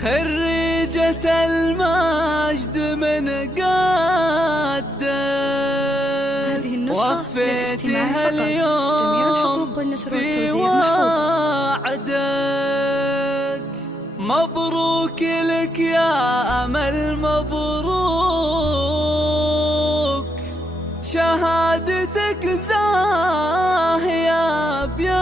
خريجة المجد من قدك وفيتها اليوم في وعدك. مبروك لك يا أمل مبروك، شهادتك زاهية بيدك.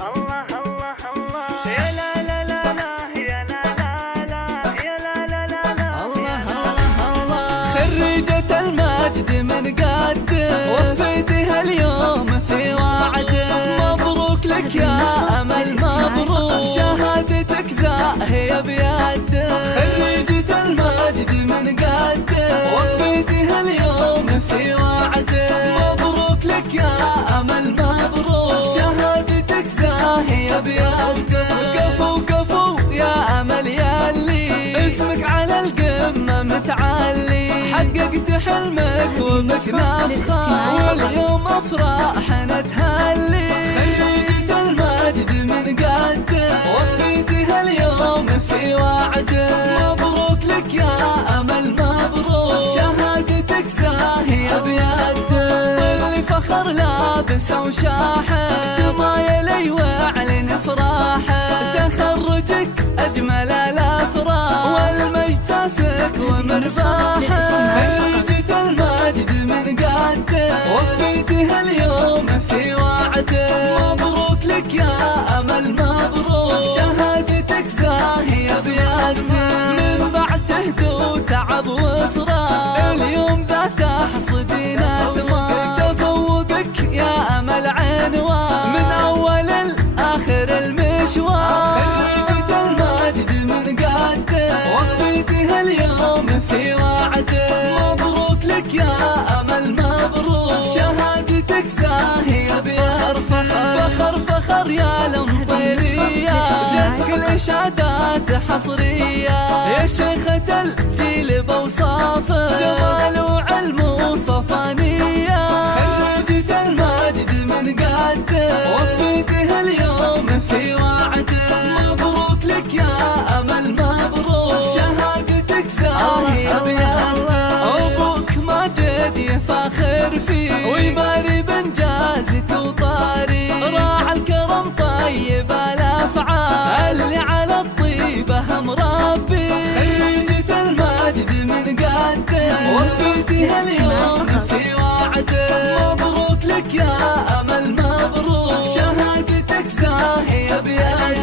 الله الله الله يا لا لا لا لا يا لا لا لا يا لا لا لا لا الله الله الله. خريجة المجد من قدك وفيتها اليوم في وعدك. مبروك لك يا أمل مبروك، شهادتك زاهية بيدك. خريجة المجد من قدك وفيتها اليوم في وعدك. مبروك لك يا أمل مبروك، شهادتك زاهية بيدك. كفو كفو يا أمل ياللي اسمك على القمة متعلي، حققت حلمك وبسنا فخار واليوم أفراحنا تهلي. خريجة المجد من قدك وفيتها اليوم في وعدك. مبروك لك يا أمل مبروك، شهادتك زاهية بيدك. اللي فخر لابسه وشاحن تمايل واعلن افراحه. تخرجك أجمل الأفراح والمجد تاسك ومرباحه. خريجة المجد من قدك وفيتها اليوم في وعدك. مبروك لك يا أمل مبروك، شهادتك زاهية بيدك. من بعد جهد وتعب وإصرار اليوم ذا تحصدين ثمار. تفوقك يا أمل عنوان من أول لآخر المشوار. خريجة المجد من قدك وفيتها اليوم في وعدك. مبروك لك يا أمل مبروك، شهادتك زاهية بيدك. فخر فخر يا الأمطيرية، جتك الإشادات حصرية. يا شيخة الجيل بوصافه جمال وعلم وصفانية. خريجة المجد من قدك وفيتها اليوم في وعدك. مبروك لك يا أمل مبروك، شهادتك زاهية بيدك. أبوك ماجد يفاخر فيه ويباري بإنجازك وطاري. راعى الكرم طيب الأفعال اللي على الطيبة مربي. خريجة المجد من قدك وفيتها اليوم في وعدك. مبروك لك يا أمل مبروك، شهادتك زاهية بيدك.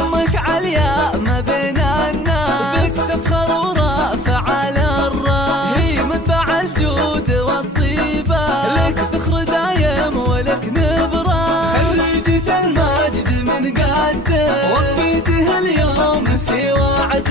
أمك عليا ما بين الناس بتفخر ورافع على الراس. هي منبع الجود والطيبة لك ذخر دايم ولك نبراس. خريجة المجد من قدك وفيتها اليوم في وعدك.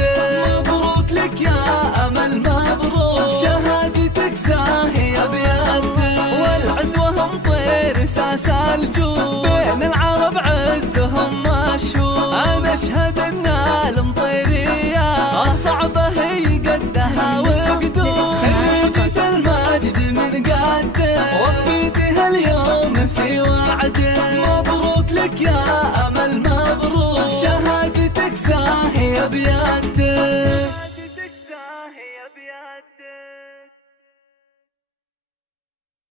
مبروك لك يا أمل مبروك، شهادتك زاهية بيدك. والعزوة هم طير ساس الجود بين العرب عزهم مشهور. أنا أشهد أن المطيرية الصعبة هي قدها وقدور. خريجة المجد من قدك وفيتها اليوم في وعدك. مبروك لك يا أمل مبروك، شهادتك زاهية بيدك.